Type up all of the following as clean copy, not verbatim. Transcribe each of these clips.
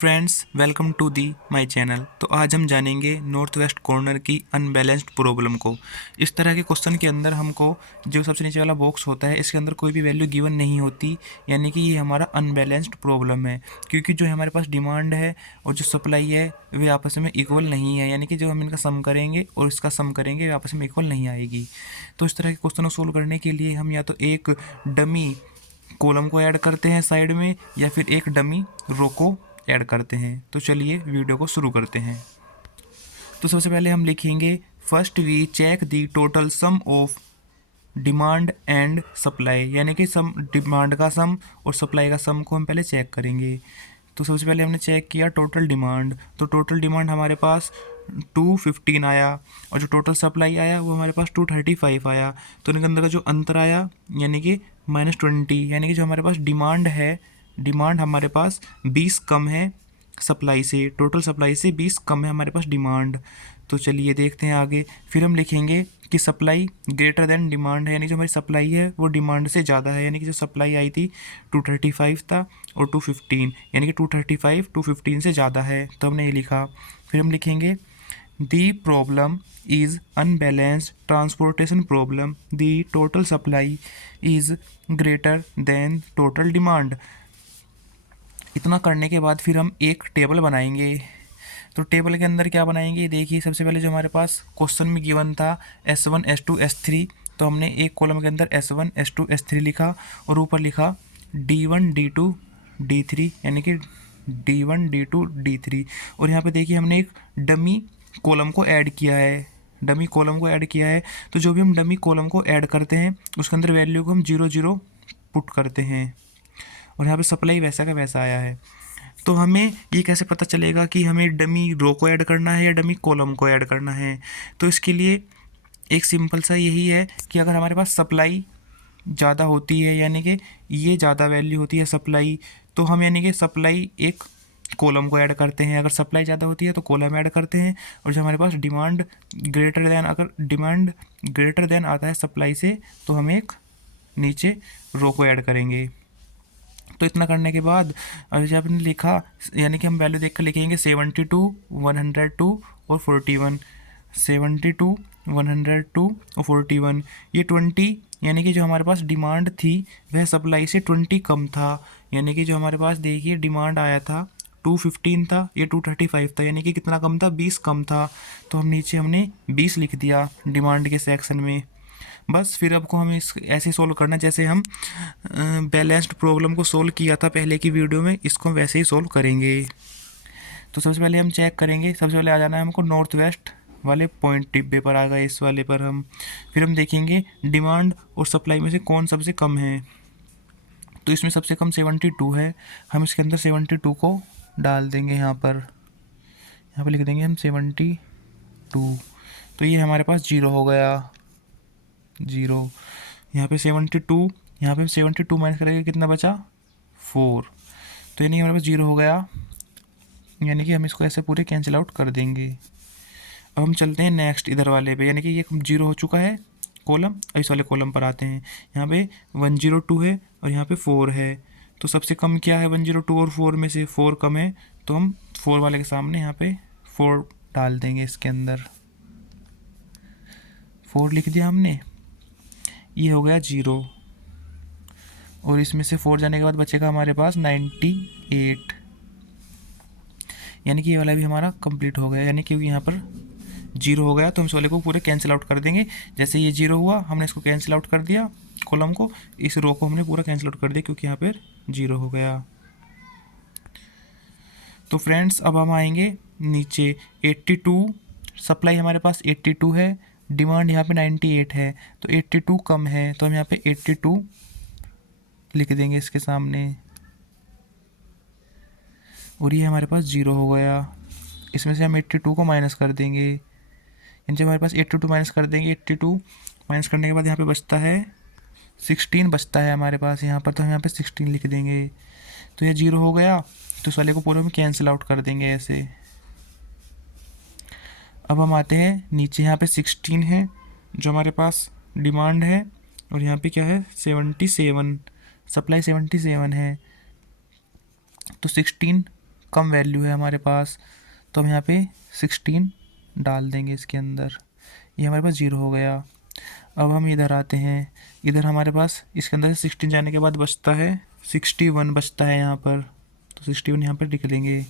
Friends, welcome to the my channel. तो आज हम जानेंगे नॉर्थ वेस्ट कॉर्नर की अनबैलेंस्ड प्रॉब्लम को। इस तरह के क्वेश्चन के अंदर हमको जो सबसे नीचे वाला बॉक्स होता है इसके अंदर कोई भी वैल्यू गिवन नहीं होती, यानी कि ये हमारा अनबैलेंस्ड प्रॉब्लम है, क्योंकि जो हमारे पास डिमांड है और जो सप्लाई है वे आपस में इक्वल नहीं है, यानी कि जो हम इनका सम करेंगे और इसका सम करेंगे वे आपस में इक्वल नहीं आएगी। तो इस तरह के क्वेश्चन को सोल्व करने के लिए हम या तो एक डमी कॉलम को ऐड करते हैं साइड में, या फिर एक डमी रो को ऐड करते हैं। तो चलिए वीडियो को शुरू करते हैं। तो सबसे पहले हम लिखेंगे first we check the total sum of demand and supply, यानी कि सम डिमांड का सम और सप्लाई का सम को हम पहले चेक करेंगे। तो सबसे पहले हमने चेक किया टोटल डिमांड, तो टोटल डिमांड हमारे पास 215 आया और जो टोटल सप्लाई आया वो हमारे पास 235 आया। तो इनके अंदर का जो अंतर आया यानी कि -20, यानी कि जो हमारे पास डिमांड है, डिमांड हमारे पास 20 कम है सप्लाई से, टोटल सप्लाई से 20 कम है हमारे पास डिमांड। तो चलिए देखते हैं आगे। फिर हम लिखेंगे कि सप्लाई ग्रेटर देन डिमांड है, यानी जो हमारी सप्लाई है वो डिमांड से ज़्यादा है, यानी कि जो सप्लाई आई थी 235 था और 215, यानी कि 235 215 से ज़्यादा है, तो हमने ये लिखा। फिर हम लिखेंगे the problem is unbalanced transportation problem, the total supply is greater than total demand. इतना करने के बाद फिर हम एक टेबल बनाएंगे। तो टेबल के अंदर क्या बनाएंगे, देखिए सबसे पहले जो हमारे पास क्वेश्चन में गिवन था S1 S2 S3, तो हमने एक कॉलम के अंदर S1 S2 S3 लिखा और ऊपर लिखा D1 D2 D3, यानी कि D1 D2 D3। और यहाँ पे देखिए हमने एक डमी कॉलम को ऐड किया है, डमी कॉलम को ऐड किया है। तो जो भी हम डमी कॉलम को ऐड करते हैं उसके अंदर वैल्यू को हम 0 0 पुट करते हैं, और यहाँ पे सप्लाई वैसा का वैसा आया है। तो हमें ये कैसे पता चलेगा कि हमें डमी रो को ऐड करना है या डमी कॉलम को ऐड करना है। तो इसके लिए एक सिंपल सा यही है कि अगर हमारे पास सप्लाई ज़्यादा होती है, यानी कि ये ज़्यादा वैल्यू होती है सप्लाई, तो हम यानी कि सप्लाई एक कॉलम को ऐड करते हैं। अगर सप्लाई ज़्यादा होती है तो कॉलम ऐड करते हैं, और जो हमारे पास डिमांड ग्रेटर देन, अगर डिमांड ग्रेटर देन आता है सप्लाई से, तो हम एक नीचे रो को ऐड करेंगे। तो इतना करने के बाद अब जब हमने लिखा, यानी कि हम वैल्यू देख कर लिखेंगे 72 102 और 41, 72 102 और 41। ये 20, यानी कि जो हमारे पास डिमांड थी वह सप्लाई से 20 कम था, यानी कि जो हमारे पास देखिए डिमांड आया था 215 था, ये 235 था, यानी कि कितना कम था, 20 कम था। तो हम नीचे हमने 20 लिख दिया डिमांड के सेक्शन में। बस फिर अब को हमें इस ऐसे सोल्व करना जैसे हम बैलेंस्ड प्रॉब्लम को सोल्व किया था पहले की वीडियो में, इसको हम वैसे ही सोल्व करेंगे। तो सबसे पहले हम चेक करेंगे, सबसे पहले आ जाना है हमको नॉर्थ वेस्ट वाले पॉइंट टिब्बे पर, आ गए इस वाले पर हम। फिर हम देखेंगे डिमांड और सप्लाई में से कौन सबसे कम है। तो इसमें सबसे कम 72 है, हम इसके अंदर 72 को डाल देंगे यहाँ पर लिख देंगे हम 72। तो ये हमारे पास 0 हो गया, 0। यहाँ पे 72, यहाँ पे 72 माइनस करेंगे कितना बचा, 4। तो यानी हमारे पास 0 हो गया, यानी कि हम इसको ऐसे पूरे कैंसिल आउट कर देंगे। अब हम चलते हैं नेक्स्ट इधर वाले पे, यानी कि ये 0 हो चुका है कॉलम। अब इस वाले कॉलम पर आते हैं, यहाँ पे 102 है और यहाँ पे 4 है। तो सबसे कम क्या है, 102 और 4 में से 4 कम है, तो हम 4 वाले के सामने यहाँ पे 4 डाल देंगे इसके अंदर। 4 लिख दिया हमने, ये हो गया 0, और इसमें से 4 जाने के बाद बचेगा हमारे पास 98, यानी कि ये वाला भी हमारा कंप्लीट हो गया। यानी कि यहाँ पर 0 हो गया तो हम इस वाले को पूरे कैंसिल आउट कर देंगे। जैसे ये 0 हुआ हमने इसको कैंसिल आउट कर दिया, कॉलम को, इस रो को हमने पूरा कैंसिल आउट कर दिया क्योंकि यहाँ पर 0 हो गया। तो फ्रेंड्स अब हम आएंगे नीचे 82, सप्लाई हमारे पास 82 है, डिमांड यहाँ पे 98 है, तो 82 कम है, तो हम यहाँ पे 82 लिख देंगे इसके सामने, और ये हमारे पास 0 हो गया। इसमें से हम 82 को माइनस कर देंगे, इनसे हमारे पास 82 माइनस कर देंगे, 82 माइनस करने के बाद यहाँ पे बचता है 16 बचता है हमारे पास यहाँ पर, तो हम यहाँ पे 16 लिख देंगे। तो ये 0 हो गया, तो इस वाले को पूरे में कैंसिल आउट कर देंगे ऐसे। अब हम आते हैं नीचे, यहाँ पे 16 है जो हमारे पास डिमांड है, और यहाँ पे क्या है 77, सप्लाई 77 है। तो 16 कम वैल्यू है हमारे पास, तो हम यहाँ पे 16 डाल देंगे इसके अंदर। ये हमारे पास 0 हो गया। अब हम इधर आते हैं, इधर हमारे पास इसके अंदर से 16 जाने के बाद बचता है 61 बचता है यहाँ पर, तो 61 यहाँ पर लिख लेंगे।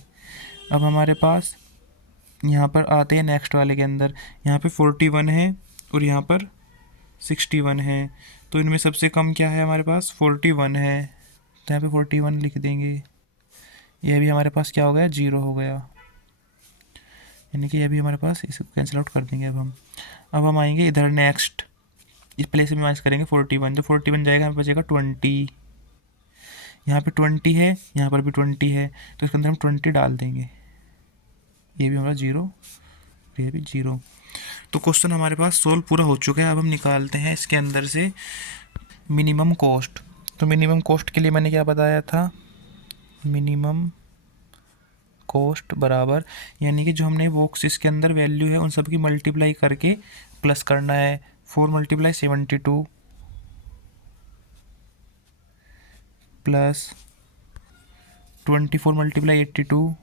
अब हमारे पास यहाँ पर आते हैं नेक्स्ट वाले के अंदर, यहाँ पे 41 है और यहाँ पर 61 है, तो इनमें सबसे कम क्या है हमारे पास 41 है, तो यहाँ पे 41 लिख देंगे। यह भी हमारे पास क्या हो गया 0 हो गया, यानी कि यह भी हमारे पास, इसको कैंसिल आउट कर देंगे। अब हम आएंगे इधर नेक्स्ट, इस प्लेस में माइनस करेंगे 41, जो 41 जाएगा हमें बचेगा 20। यहाँ पे 20 है, यहाँ पर भी 20 है, तो इसके अंदर हम 20 डाल देंगे। ये भी हमारा 0, ये भी 0। तो क्वेश्चन हमारे पास सोल्व पूरा हो चुका है। अब हम निकालते हैं इसके अंदर से मिनिमम कॉस्ट। तो मिनिमम कॉस्ट के लिए मैंने क्या बताया था, मिनिमम कॉस्ट बराबर, यानी कि जो हमने बॉक्स इसके अंदर वैल्यू है उन सब की मल्टीप्लाई करके प्लस करना है। 4 × 72 प्लस 24 × 82,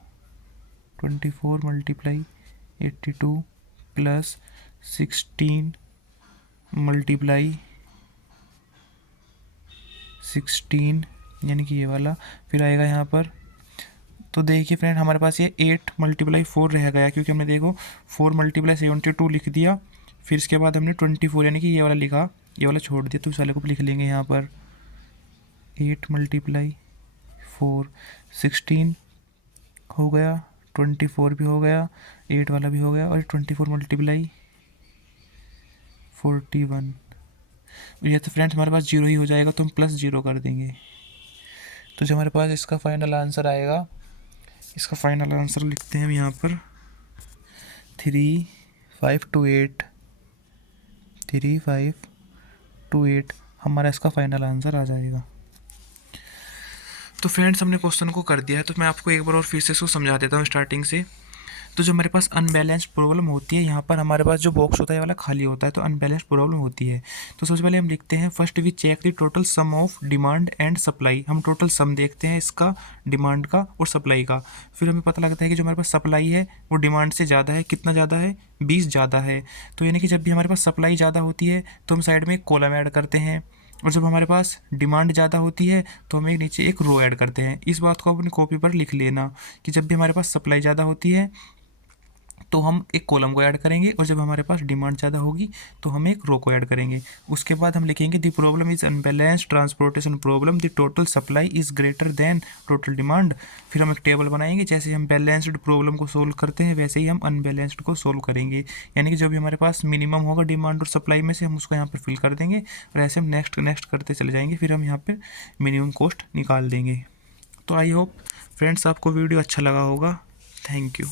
24 × 82 प्लस 16 × 16, यानी कि ये वाला फिर आएगा यहाँ पर। तो देखिए फ्रेंड, हमारे पास ये 8 × 4 रह गया, क्योंकि हमने देखो 4 × 72 लिख दिया, फिर इसके बाद हमने 24 यानी कि ये वाला लिखा, ये वाला छोड़ दिया, तो इस वाले को लिख लेंगे यहाँ पर। 8 × 4 16 हो गया, 24 भी हो गया, 8 वाला भी हो गया, और 24 × 41। ये तो फ्रेंड्स हमारे पास 0 ही हो जाएगा, तो हम +0 कर देंगे। तो जो हमारे पास इसका फाइनल आंसर आएगा, इसका फाइनल आंसर लिखते हैं हम यहाँ पर 3528, 3528 हमारा इसका फाइनल आंसर आ जाएगा। तो फ्रेंड्स हमने क्वेश्चन को कर दिया है, तो मैं आपको एक बार और फिर से इसको समझा देता हूँ स्टार्टिंग से। तो जो हमारे पास अनबैलेंस्ड प्रॉब्लम होती है, यहाँ पर हमारे पास जो बॉक्स होता है वाला खाली होता है, तो अनबैलेंस्ड प्रॉब्लम होती है। तो सबसे पहले हम लिखते हैं, first we check the total sum of demand and supply. हम टोटल सम देखते हैं इसका, डिमांड का और सप्लाई का। फिर हमें पता लगता है कि जो हमारे पास सप्लाई है वो डिमांड से ज़्यादा है। कितना ज़्यादा है, 20 ज़्यादा है। तो यानी कि जब भी हमारे पास सप्लाई ज़्यादा होती है तो हम साइड में एक कॉलम ऐड करते हैं, और जब हमारे पास डिमांड ज़्यादा होती है तो हम एक नीचे एक रो ऐड करते हैं। इस बात को अपनी कॉपी पर लिख लेना कि जब भी हमारे पास सप्लाई ज़्यादा होती है तो हम एक कॉलम को ऐड करेंगे, और जब हमारे पास डिमांड ज़्यादा होगी तो हम एक रो को ऐड करेंगे। उसके बाद हम लिखेंगे the problem is unbalanced transportation problem, the total supply is greater than total demand. फिर हम एक टेबल बनाएंगे, जैसे हम बैलेंस्ड प्रॉब्लम को सोल्व करते हैं वैसे ही हम अनबैलेंस्ड को सोल्व करेंगे। यानी कि जो भी हमारे पास मिनिमम होगा डिमांड और सप्लाई में से, हम उसको यहाँ पर फिल कर देंगे, और ऐसे हम नेक्स्ट करते चले जाएंगे। फिर हम यहाँ पर मिनिमम कॉस्ट निकाल देंगे। तो आई होप फ्रेंड्स आपको वीडियो अच्छा लगा होगा। Thank you.